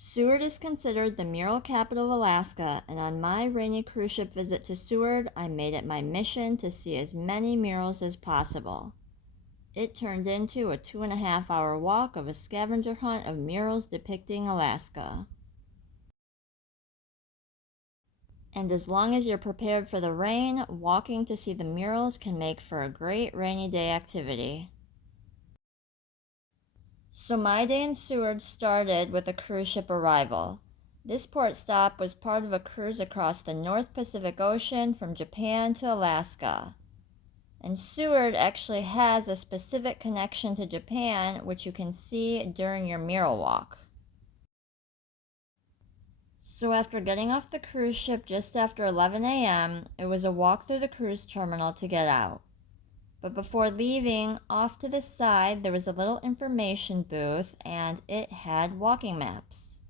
Seward is considered the Mural Capital of Alaska, and on my rainy cruise ship visit to Seward, I made it my mission to see as many murals as possible. It turned into a 2.5 hour walk of a scavenger hunt of murals depicting Alaska. And as long as you're prepared for the rain, walking to see the murals can make for a great rainy day activity. So my day in Seward started with a cruise ship arrival. This port stop was part of a cruise across the North Pacific Ocean from Japan to Alaska. And Seward actually has a specific connection to Japan, which you can see during your mural walk. So after getting off the cruise ship just after 11 a.m., it was a walk through the cruise terminal to get out. But before leaving, off to the side, there was a little information booth and it had walking maps.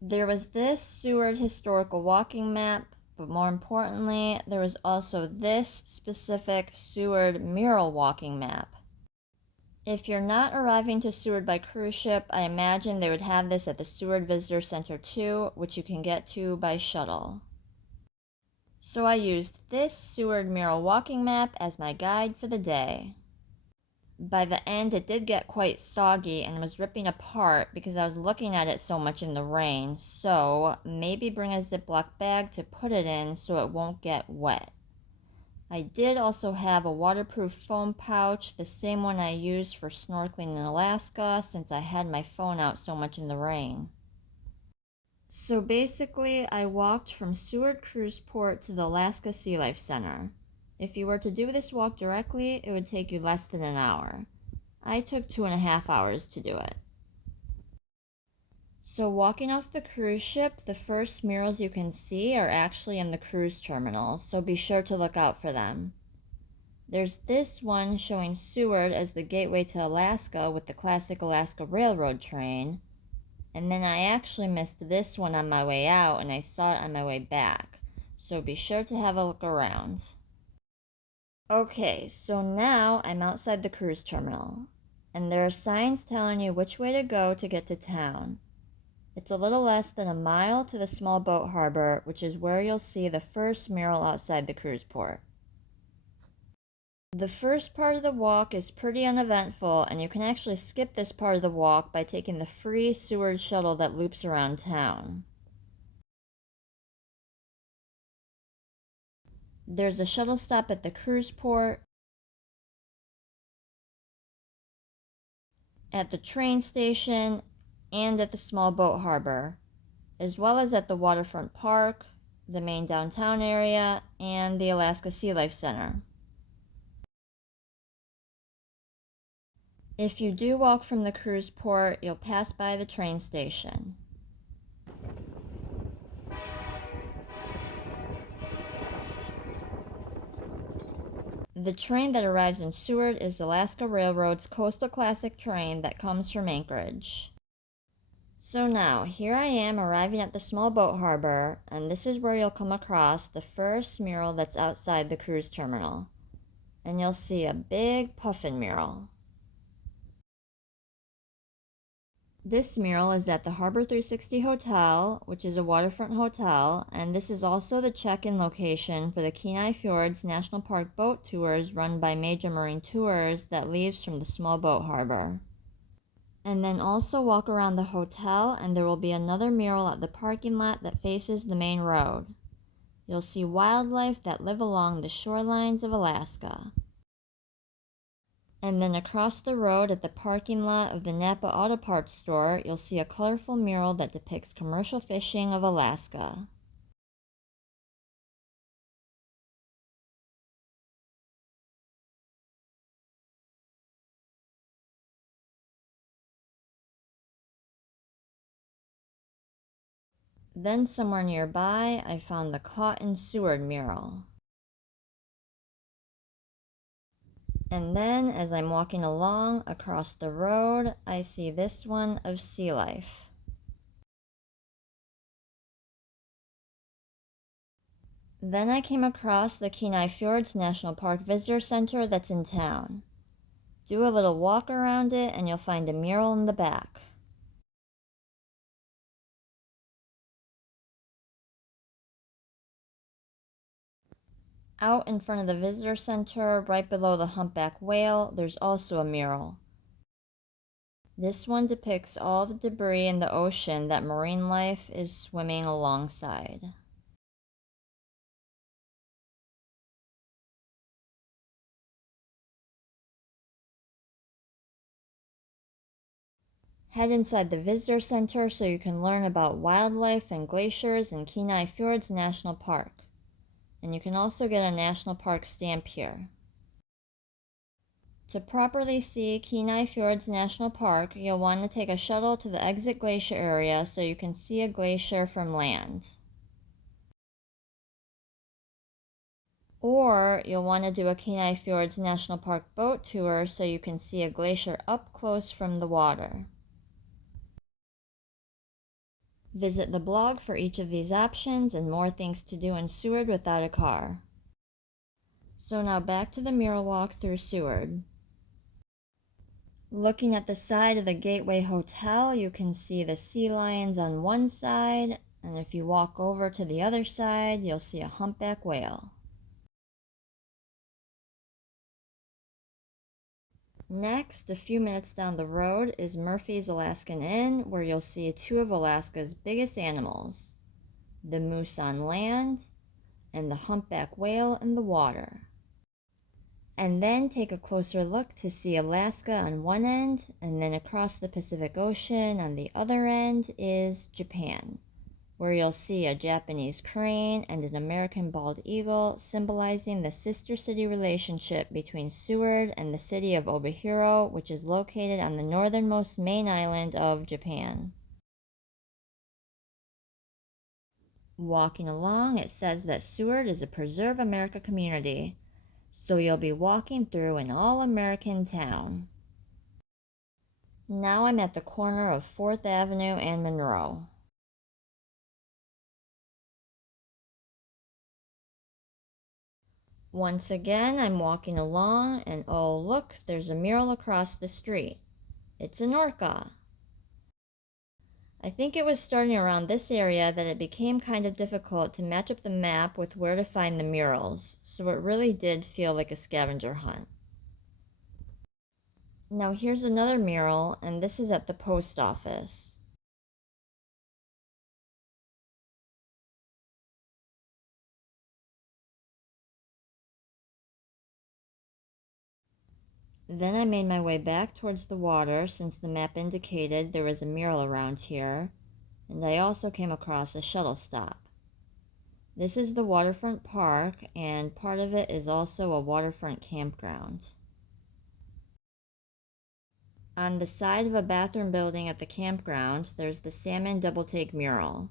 There was this Seward historical walking map, but more importantly, there was also this specific Seward mural walking map. If you're not arriving to Seward by cruise ship, I imagine they would have this at the Seward Visitor Center too, which you can get to by shuttle. So I used this Seward mural walking map as my guide for the day. By the end, it did get quite soggy and was ripping apart because I was looking at it so much in the rain, so maybe bring a Ziploc bag to put it in so it won't get wet. I did also have a waterproof foam pouch, the same one I used for snorkeling in Alaska since I had my phone out so much in the rain. So basically, I walked from Seward Cruise Port to the Alaska SeaLife Center. If you were to do this walk directly, it would take you less than an hour. I took 2.5 hours to do it. So walking off the cruise ship, the first murals you can see are actually in the cruise terminal, so be sure to look out for them. There's this one showing Seward as the gateway to Alaska with the classic Alaska Railroad train. And then I actually missed this one on my way out and I saw it on my way back. So be sure to have a look around. Okay, so now I'm outside the cruise terminal. And there are signs telling you which way to go to get to town. It's a little less than a mile to the small boat harbor, which is where you'll see the first mural outside the cruise port. The first part of the walk is pretty uneventful, and you can actually skip this part of the walk by taking the free Seward shuttle that loops around town. There's a shuttle stop at the cruise port, at the train station, and at the small boat harbor, as well as at the waterfront park, the main downtown area, and the Alaska SeaLife Center. If you do walk from the cruise port, you'll pass by the train station. The train that arrives in Seward is Alaska Railroad's Coastal Classic train that comes from Anchorage. So now, here I am arriving at the small boat harbor, and this is where you'll come across the first mural that's outside the cruise terminal. And you'll see a big puffin mural. This mural is at the Harbor 360 Hotel, which is a waterfront hotel, and this is also the check-in location for the Kenai Fjords National Park boat tours run by Major Marine Tours that leaves from the small boat harbor. And then also walk around the hotel and there will be another mural at the parking lot that faces the main road. You'll see wildlife that live along the shorelines of Alaska. And then across the road at the parking lot of the Napa Auto Parts store, you'll see a colorful mural that depicts commercial fishing of Alaska. Then somewhere nearby, I found the Caught in Seward mural. And then, as I'm walking along across the road, I see this one of SeaLife. Then I came across the Kenai Fjords National Park Visitor Center that's in town. Do a little walk around it and you'll find a mural in the back. Out in front of the visitor center, right below the humpback whale, there's also a mural. This one depicts all the debris in the ocean that marine life is swimming alongside. Head inside the visitor center so you can learn about wildlife and glaciers in Kenai Fjords National Park. And you can also get a national park stamp here. To properly see Kenai Fjords National Park, you'll want to take a shuttle to the exit glacier area so you can see a glacier from land. Or you'll want to do a Kenai Fjords National Park boat tour so you can see a glacier up close from the water. Visit the blog for each of these options and more things to do in Seward without a car. So now back to the mural walk through Seward. Looking at the side of the Gateway Hotel, you can see the sea lions on one side, and if you walk over to the other side, you'll see a humpback whale. Next, a few minutes down the road, is Murphy's Alaskan Inn, where you'll see two of Alaska's biggest animals, the moose on land and the humpback whale in the water. And then take a closer look to see Alaska on one end, and then across the Pacific Ocean on the other end is Japan, where you'll see a Japanese crane and an American bald eagle, symbolizing the sister city relationship between Seward and the city of Obihiro, which is located on the northernmost main island of Japan. Walking along, it says that Seward is a Preserve America community, so you'll be walking through an all-American town. Now I'm at the corner of 4th Avenue and Monroe. Once again, I'm walking along, and oh look, there's a mural across the street. It's an orca. I think it was starting around this area that it became kind of difficult to match up the map with where to find the murals, so it really did feel like a scavenger hunt. Now here's another mural, and this is at the post office. Then I made my way back towards the water since the map indicated there was a mural around here, and I also came across a shuttle stop. This is the waterfront park, and part of it is also a waterfront campground. On the side of a bathroom building at the campground, there's the salmon double take mural.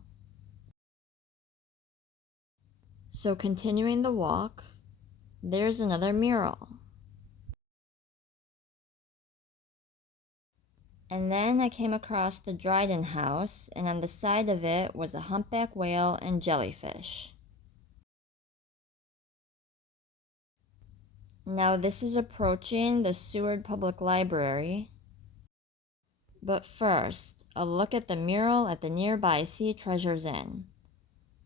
So continuing the walk, there's another mural. And then I came across the Dryden House, and on the side of it was a humpback whale and jellyfish. Now this is approaching the Seward Public Library. But first, a look at the mural at the nearby Sea Treasures Inn.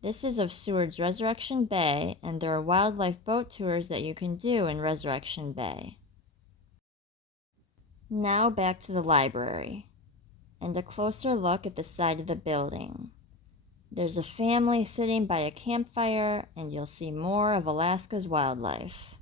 This is of Seward's Resurrection Bay, and there are wildlife boat tours that you can do in Resurrection Bay. Now back to the library, and a closer look at the side of the building. There's a family sitting by a campfire, and you'll see more of Alaska's wildlife.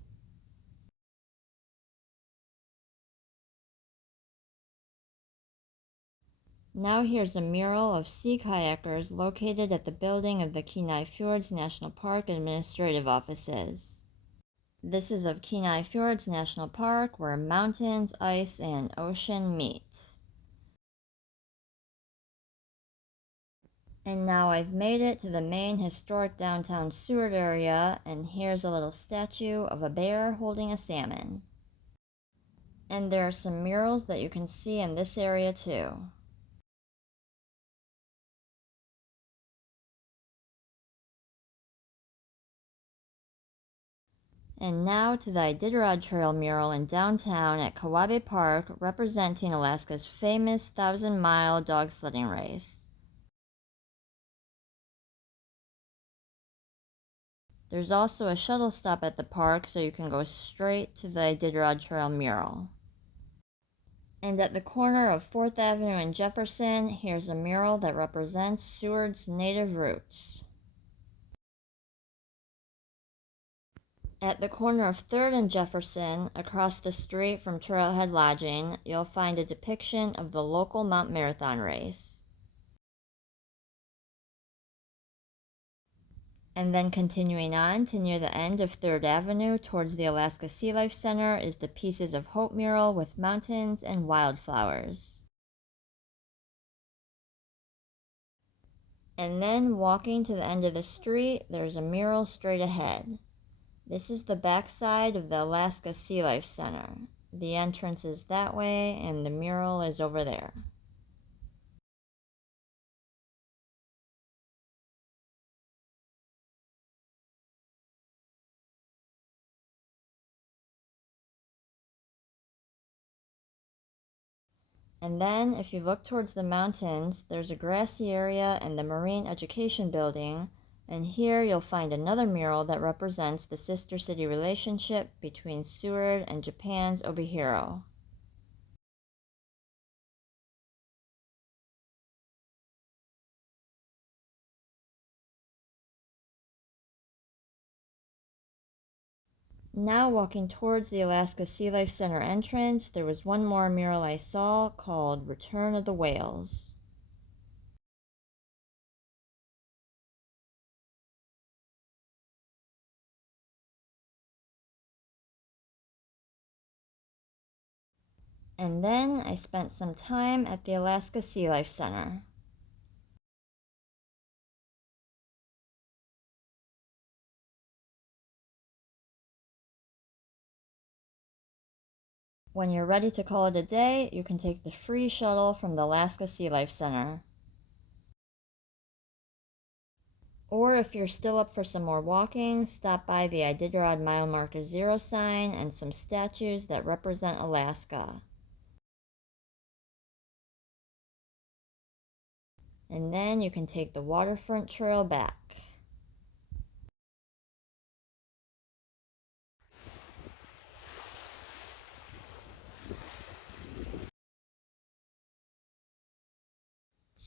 Now here's a mural of sea kayakers located at the building of the Kenai Fjords National Park administrative offices. This is of Kenai Fjords National Park, where mountains, ice, and ocean meet. And now I've made it to the main historic downtown Seward area, and here's a little statue of a bear holding a salmon. And there are some murals that you can see in this area too. And now to the Iditarod Trail mural in downtown at Kawabe Park, representing Alaska's famous 1,000-mile dog sledding race. There's also a shuttle stop at the park, so you can go straight to the Iditarod Trail mural. And at the corner of 4th Avenue and Jefferson, here's a mural that represents Seward's native roots. At the corner of 3rd and Jefferson, across the street from Trailhead Lodging, you'll find a depiction of the local Mount Marathon race. And then continuing on to near the end of 3rd Avenue towards the Alaska SeaLife Center is the Pieces of Hope mural with mountains and wildflowers. And then walking to the end of the street, there's a mural straight ahead. This is the backside of the Alaska SeaLife Center. The entrance is that way and the mural is over there. And then, if you look towards the mountains, there's a grassy area and the Marine Education Building, and here you'll find another mural that represents the sister city relationship between Seward and Japan's Obihiro. Now walking towards the Alaska SeaLife Center entrance, there was one more mural I saw called Return of the Whales. And then I spent some time at the Alaska SeaLife Center. When you're ready to call it a day, you can take the free shuttle from the Alaska SeaLife Center. Or if you're still up for some more walking, stop by the Iditarod Mile Marker Zero sign and some statues that represent Alaska. And then you can take the waterfront trail back.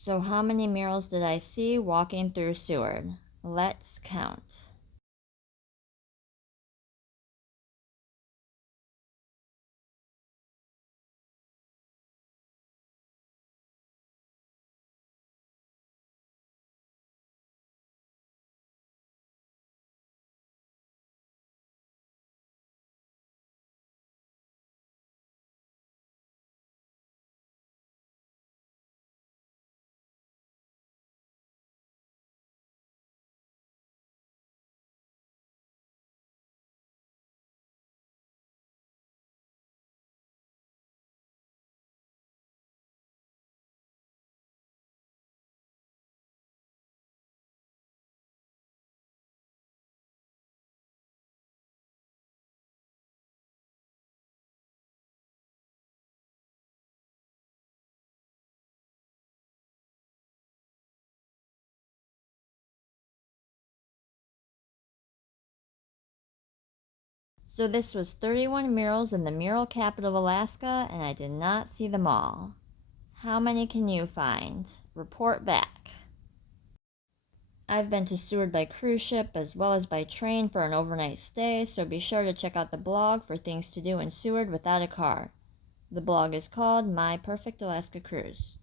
So how many murals did I see walking through Seward? Let's count. So this was 31 murals in the Mural Capital of Alaska, and I did not see them all. How many can you find? Report back. I've been to Seward by cruise ship as well as by train for an overnight stay, so be sure to check out the blog for things to do in Seward without a car. The blog is called My Perfect Alaska Cruise.